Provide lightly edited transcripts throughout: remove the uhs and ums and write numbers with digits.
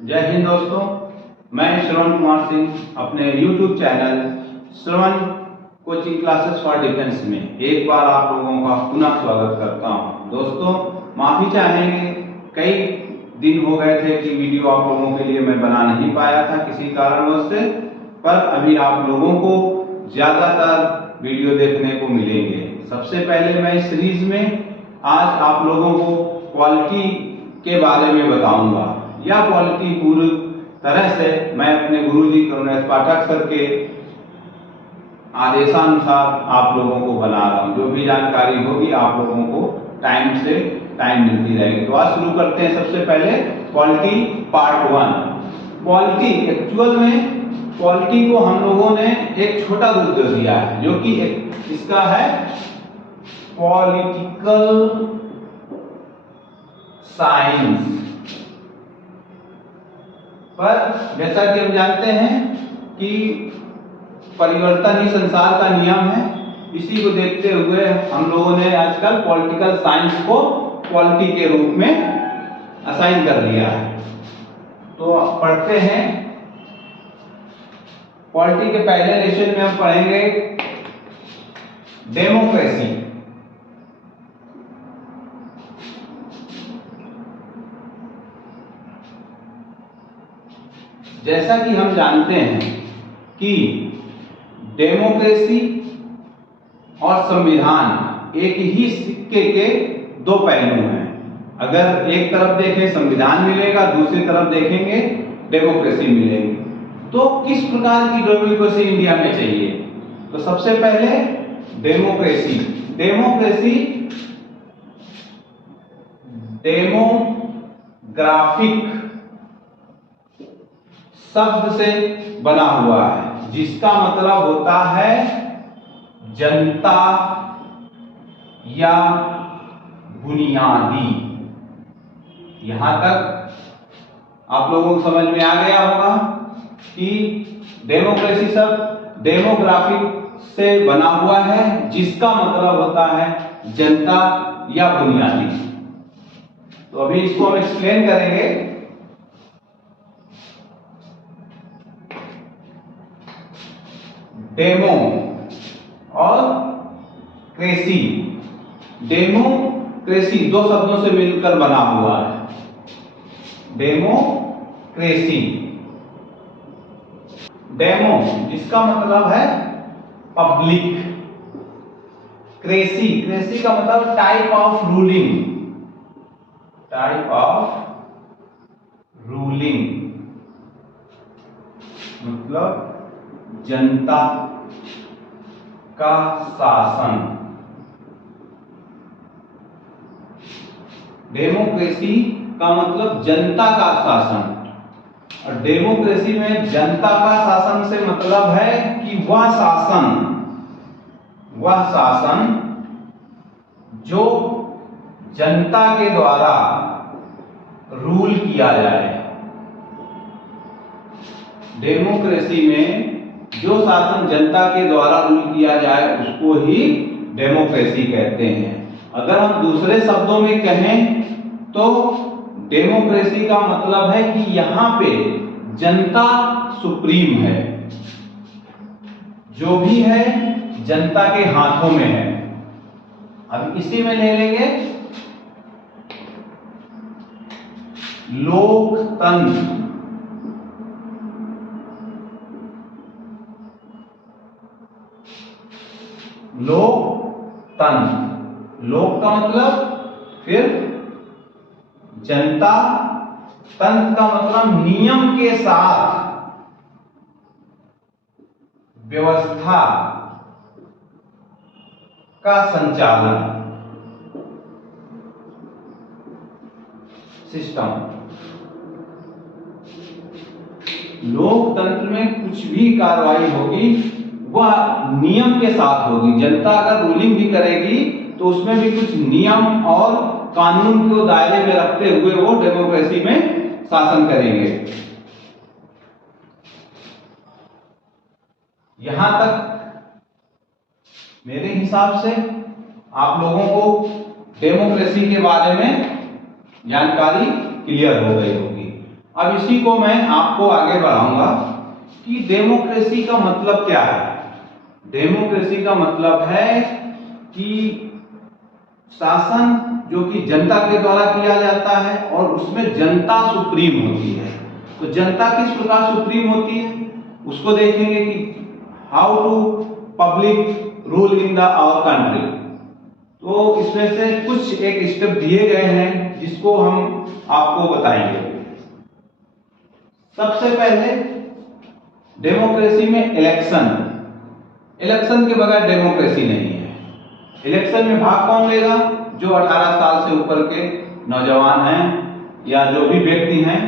जय हिंद दोस्तों, मैं श्रवण कुमार सिंह अपने YouTube channel Shravan coaching classes for defence में एक बार आप लोगों का पुनः स्वागत करता हूं। दोस्तों, माफी चाहेंगे, कई दिन हो गए थे कि वीडियो आप लोगों के लिए मैं बना नहीं पाया था किसी कारणवश से, पर अभी आप लोगों को ज्यादातर वीडियो देखने को मिलेंगे। सबसे पहले मैं इस सीरीज में आज आप लोगों को क्वालिटी के बारे में बताऊंगा। यह क्वालिटी पूरी तरह से मैं अपने गुरुजी करुणेश पाठक सर के आदेशानुसार आप लोगों को बना रहा हूं। जो भी जानकारी होगी आप लोगों को टाइम से टाइम मिलती रहेगी। तो आज शुरू करते हैं। सबसे पहले क्वालिटी पार्ट 1। क्वालिटी एक्चुअल में क्वालिटी को हम लोगों ने एक छोटा रूप दे दिया है, जो कि इसका है पॉलिटिकल साइंस। पर जैसा कि हम जानते हैं कि परिवर्तन ही संसार का नियम है, इसी को देखते हुए हम लोगों ने आजकल पॉलिटिकल साइंस को क्वालिटी के रूप में असाइन कर दिया है। तो पढ़ते हैं। क्वालिटी के पहले लेसन में हम पढ़ेंगे डेमोक्रेसी। जैसा कि हम जानते हैं कि डेमोक्रेसी और संविधान एक ही सिक्के के दो पहलू हैं। अगर एक तरफ देखें संविधान मिलेगा, दूसरी तरफ देखेंगे डेमोक्रेसी मिलेगी। तो किस प्रकार की डेमोक्रेसी इंडिया में चाहिए? तो सबसे पहले डेमोक्रेसी डेमोग्राफिक शब्द से बना हुआ है, जिसका मतलब होता है जनता या बुनियादी। यहां तक आप लोगों को समझ में आ गया होगा कि डेमोक्रेसी शब्द डेमोग्राफिक से बना हुआ है, जिसका मतलब होता है जनता या बुनियादी। तो अभी इसको हम एक्सप्लेन करेंगे। डेमो और क्रेसी। डेमोक्रेसी दो शब्दों से मिलकर बना हुआ है। डेमोक्रेसी, डेमो जिसका मतलब है पब्लिक, क्रेसी का मतलब टाइप ऑफ रूलिंग, मतलब जनता का शासन। डेमोक्रेसी का मतलब जनता का शासन, और डेमोक्रेसी में जनता का शासन से मतलब है कि वह शासन जो जनता के द्वारा रूल किया जाए। डेमोक्रेसी में जो शासन जनता के द्वारा रूल किया जाए उसको ही डेमोक्रेसी कहते हैं। अगर हम दूसरे शब्दों में कहें तो डेमोक्रेसी का मतलब है कि यहां पे जनता सुप्रीम है, जो भी है जनता के हाथों में है। अब इसी में ले लेंगे लोकतंत्र। लोक का मतलब फिर जनता, तंत्र का मतलब नियम के साथ व्यवस्था का संचालन, सिस्टम। लोकतंत्र में कुछ भी कार्रवाई होगी वह नियम के साथ होगी। जनता अगर रूलिंग भी करेगी तो उसमें भी कुछ नियम और कानून को दायरे में रखते हुए वो डेमोक्रेसी में शासन करेंगे। यहां तक मेरे हिसाब से आप लोगों को डेमोक्रेसी के बारे में जानकारी क्लियर हो गई होगी। अब इसी को मैं आपको आगे बढ़ाऊंगा कि डेमोक्रेसी का मतलब क्या है। डेमोक्रेसी का मतलब है कि शासन जो कि जनता के द्वारा किया जाता है और उसमें जनता सुप्रीम होती है। तो जनता किस प्रकार सुप्रीम होती है उसको देखेंगे कि how to public rule in the our country. तो इसमें से कुछ एक स्टेप दिए गए हैं जिसको हम आपको बताएंगे। सबसे पहले डेमोक्रेसी में इलेक्शन के बगैर डेमोक्रेसी नहीं है। इलेक्शन में भाग कौन लेगा? जो 18 साल से ऊपर के नौजवान हैं या जो भी व्यक्ति हैं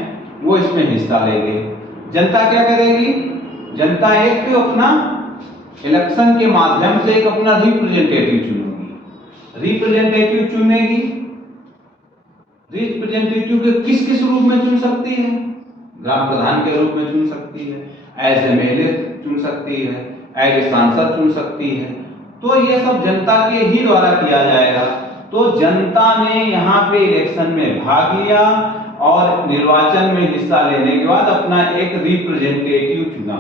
वो इसमें हिस्सा लेंगे। जनता क्या करेगी? जनता एक तो अपना इलेक्शन के माध्यम से एक अपना रिप्रेजेंटेटिव चुनेगी। रिप्रेजेंटेटिव चुनेगी, रिप्रेजेंटेटिव के किस किस रूप में चुन सकती है? ग्राम प्रधान के रूप में चुन सकती है, एज एमएलए चुन सकती है, एज सांसद चुन सकती है। तो ये सब जनता के ही द्वारा किया जाएगा। तो जनता ने यहाँ पे इलेक्शन में भाग लिया और निर्वाचन में हिस्सा लेने के बाद अपना एक रिप्रेजेंटेटिव चुना।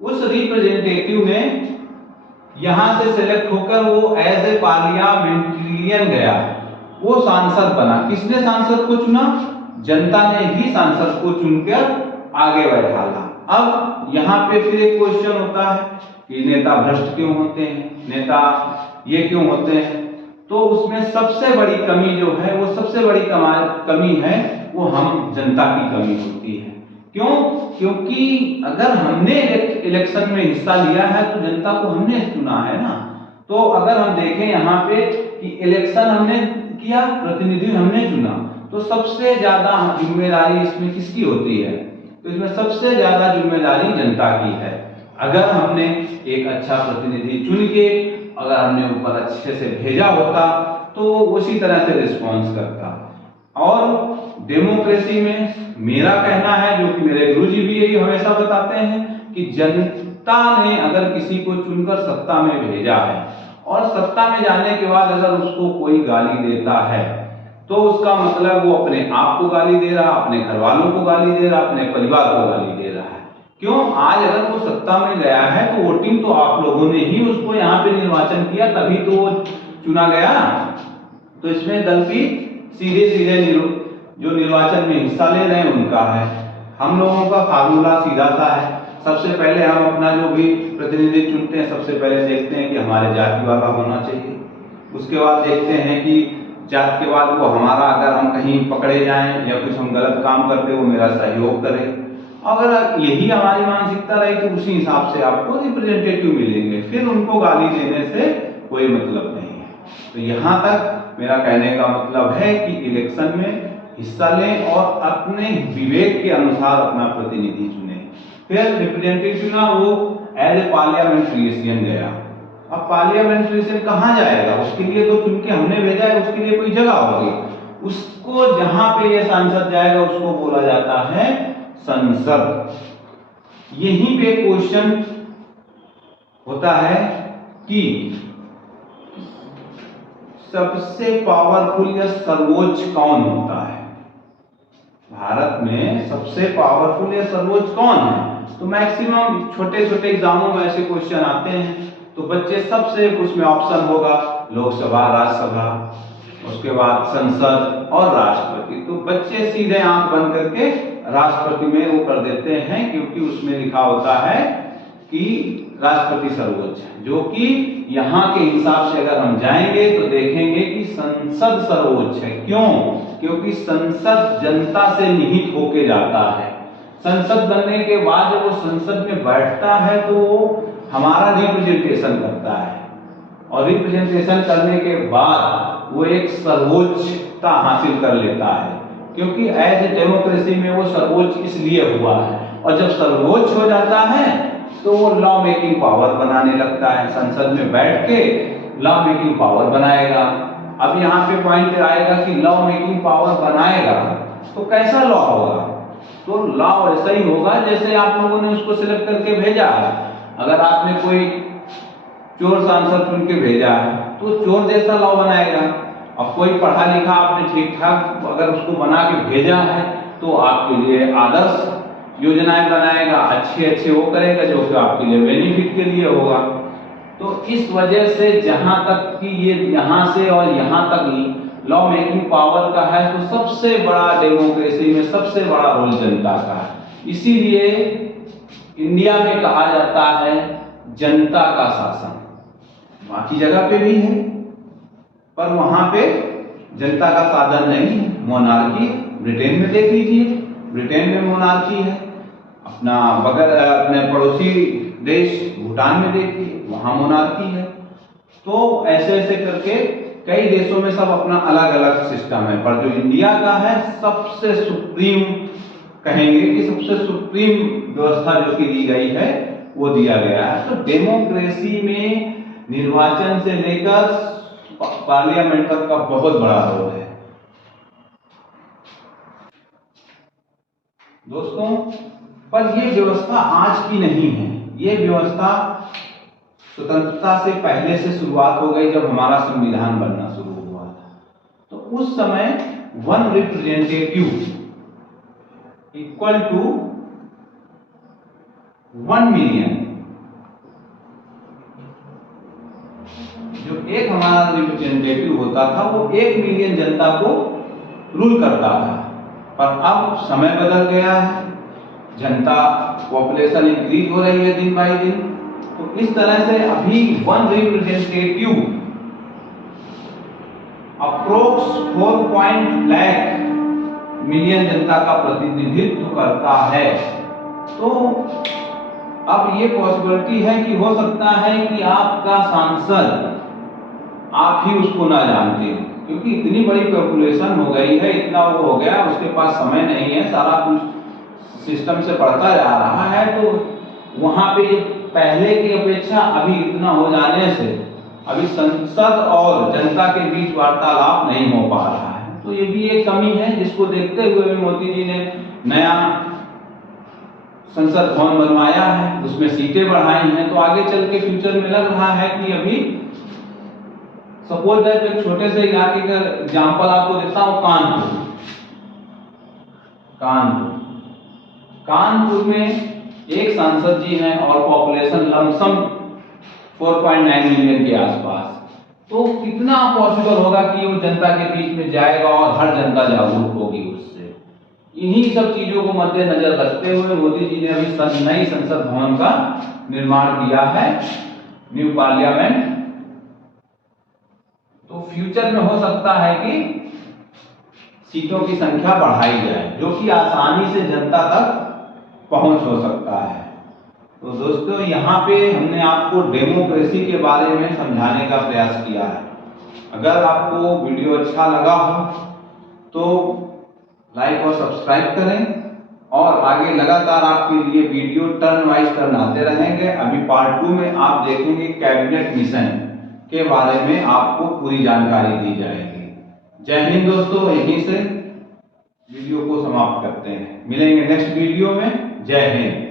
उस रिप्रेजेंटेटिव ने यहां से सेलेक्ट होकर वो एज ए पार्लियामेंटेरियन गया, वो सांसद बना। किसने सांसद को चुना? जनता ने ही सांसद को चुनकर आगे बैठाला। अब यहाँ पे फिर एक क्वेश्चन होता है कि नेता भ्रष्ट क्यों होते हैं, नेता ये क्यों होते हैं? तो उसमें सबसे बड़ी कमी जो है वो सबसे बड़ी कमी है वो हम जनता की कमी होती है। क्यों? क्योंकि अगर हमने इलेक्शन में हिस्सा लिया है तो जनता को हमने चुना है ना। तो अगर हम देखें यहाँ पे कि इलेक्शन हमने किया, प्रतिनिधि हमने चुना, तो सबसे ज्यादा जिम्मेदारी इसमें किसकी होती है? तो इसमें सबसे ज्यादा जिम्मेदारी जनता की है। अगर हमने एक अच्छा प्रतिनिधि चुन के अगर हमने ऊपर अच्छे से भेजा होता तो उसी तरह से रिस्पॉन्स करता। और डेमोक्रेसी में मेरा कहना है, जो कि मेरे गुरुजी भी यही हमेशा बताते हैं, कि जनता ने अगर किसी को चुनकर सत्ता में भेजा है और सत्ता में जाने के बाद अगर उसको कोई गाली देता है तो उसका मतलब वो अपने आप को गाली दे रहा, अपने घर वालों को गाली दे रहा, अपने परिवार को गाली दे रहा है। क्यों? आज अगर वो सत्ता में गया है तो वोटिंग तो आप लोगों ने ही उसको यहाँ पे निर्वाचन किया, तभी तो वो चुना गया। तो इसमें गलती सीधे सीधे जो निर्वाचन में हिस्सा ले रहे हैं उनका है। हम लोगों का फार्मूला सीधा सा है। सबसे पहले हम अपना जो भी प्रतिनिधि चुनते हैं सबसे पहले देखते हैं कि हमारे जाति वाला होना चाहिए। उसके बाद देखते हैं कि जात के बाद वो हमारा, अगर हम कहीं पकड़े जाएं या कुछ हम गलत काम करते वो मेरा सहयोग करे। अगर यही हमारी मानसिकता रही तो उसी हिसाब से आपको रिप्रेजेंटेटिव मिलेंगे, फिर उनको गाली देने से कोई मतलब नहीं है। तो यहाँ तक मेरा कहने का मतलब है कि इलेक्शन में हिस्सा लें और अपने विवेक के अनुसार अपना प्रतिनिधि चुने। फिर रिप्रेजेंटेटिव चुना, वो एज ए पार्लियामेंटेरियन गया। अब पार्लियामेंटेरियन कहाँ जाएगा? उसके लिए तो चुन के हमने भेजा है, उसके लिए कोई जगह होगी। उसको जहां पे ये सांसद जाएगा उसको बोला जाता है संसद। यहीं पे क्वेश्चन होता है कि सबसे पावरफुल या सर्वोच्च कौन होता है? भारत में सबसे पावरफुल या सर्वोच्च कौन है? तो मैक्सिमम छोटे छोटे एग्जामों में ऐसे क्वेश्चन आते हैं तो बच्चे सबसे उसमें ऑप्शन होगा लोकसभा, राज्यसभा, उसके बाद संसद और राष्ट्रपति। तो बच्चे सीधे आंख बंद करके राष्ट्रपति में वो कर देते हैं, क्योंकि उसमें लिखा होता है कि राष्ट्रपति सर्वोच्च है। जो कि यहाँ के हिसाब से अगर हम जाएंगे तो देखेंगे कि संसद सर्वोच्च है। क्यों? क्योंकि संसद जनता से निहित होके जाता है। संसद बनने के बाद जब वो संसद में बैठता है तो वो हमारा रिप्रेजेंटेशन करता है, और रिप्रेजेंटेशन करने के बाद वो एक सर्वोच्चता हासिल कर लेता है। क्योंकि एज ए डेमोक्रेसी में वो सर्वोच्च इसलिए हुआ है, और जब सर्वोच्च हो जाता है तो वो लॉ मेकिंग पावर बनाने लगता है। संसद में बैठ के लॉ मेकिंग पावर बनाएगा। अब यहाँ पे पॉइंट आएगा कि लॉ मेकिंग पावर बनाएगा तो कैसा लॉ होगा? तो लॉ ऐसा ही होगा जैसे आप लोगों ने उसको सिलेक्ट करके भेजा है। अगर आपने कोई चोर सांसद चुन के भेजा है तो चोर जैसा लॉ बनाएगा। अब कोई पढ़ा लिखा आपने ठीक ठाक अगर उसको बना के भेजा है तो आपके लिए आदर्श योजनाएं बनाएगा, अच्छे वो करेगा जो कि आपके लिए बेनिफिट के लिए होगा। तो इस वजह से जहां तक कि ये यहाँ से और यहाँ तक लॉ मेकिंग पावर का है, तो सबसे बड़ा डेमोक्रेसी में सबसे बड़ा रोल जनता का है। इसीलिए इंडिया में कहा जाता है जनता का शासन। बाकी जगह पे भी है पर वहां पे जनता का साधन नहीं है, मोनार्की। ब्रिटेन में देख लीजिए, ब्रिटेन में मोनार्की है। अपना बगल अपने पड़ोसी देश भूटान में देखिए, वहां मोनार्की है। तो ऐसे ऐसे करके कई देशों में सब अपना अलग अलग सिस्टम है, पर जो इंडिया का है सबसे सुप्रीम कहेंगे कि सबसे सुप्रीम व्यवस्था जो की दी गई है वो दिया गया है। तो डेमोक्रेसी में निर्वाचन से लेकर पार्लियामेंट तक का बहुत बड़ा रोल है। दोस्तों, पर ये व्यवस्था आज की नहीं है, ये व्यवस्था स्वतंत्रता से पहले से शुरुआत हो गई, जब हमारा संविधान बनना शुरू हुआ था। तो उस समय 1 रिप्रेजेंटेटिव इक्वल टू 1 मिलियन, जो एक हमारा रिप्रेजेंटेटिव होता था वो 1 मिलियन जनता को रूल करता था। पर अब समय बदल गया है, जनता पॉपुलेशन इंक्रीज हो रही है दिन बाय दिन। तो इस तरह से अभी 1 रिप्रेजेंटेटिव अप्रोक्स 4 लाख मिलियन जनता का प्रतिनिधित्व करता है। तो अब ये पॉसिबिलिटी है कि हो सकता है कि आपका सांसद आप ही उसको ना जानते हो, क्योंकि इतनी बड़ी पॉपुलेशन हो गई है, इतना वो हो गया, उसके पास समय नहीं है, सारा कुछ सिस्टम से बढ़ता जा रहा है। तो वहां पे पहले की अपेक्षा अभी इतना हो जाने से अभी संसद और जनता के बीच वार्तालाप नहीं हो पा रहा है। तो ये भी एक कमी है, जिसको देखते हुए भी मोदी जी ने नया संसद भवन बनवाया है, उसमें सीटें बढ़ाई हैं। तो आगे चल के फ्यूचर में लग रहा है कि अभी सपोज दैट एक छोटे से इलाके का एग्जांपल आपको देता हूं, कानपुर में एक सांसद जी हैं और पॉपुलेशन लमसम 4.9 मिलियन के आसपास। तो कितना पॉसिबल होगा कि वो जनता के बीच में जाएगा और हर जनता जागरूक होगी उससे। इन्हीं सब चीजों को मद्देनजर रखते हुए मोदी जी ने अभी नई संसद भवन का निर्माण किया है, न्यू पार्लियामेंट। तो फ्यूचर में हो सकता है कि सीटों की संख्या बढ़ाई जाए, जो कि आसानी से जनता तक पहुंच हो सकता है। तो दोस्तों, यहाँ पे हमने आपको डेमोक्रेसी के बारे में समझाने का प्रयास किया है। अगर आपको वीडियो अच्छा लगा हो तो लाइक और सब्सक्राइब करें, और आगे लगातार आपके लिए वीडियो टर्न वाइज टर्न आते रहेंगे। अभी पार्ट 2 में आप देखेंगे कैबिनेट मिशन के बारे में आपको पूरी जानकारी दी जाएगी। जय हिंद दोस्तों, यहीं से वीडियो को समाप्त करते हैं, मिलेंगे नेक्स्ट वीडियो में। जय हिंद।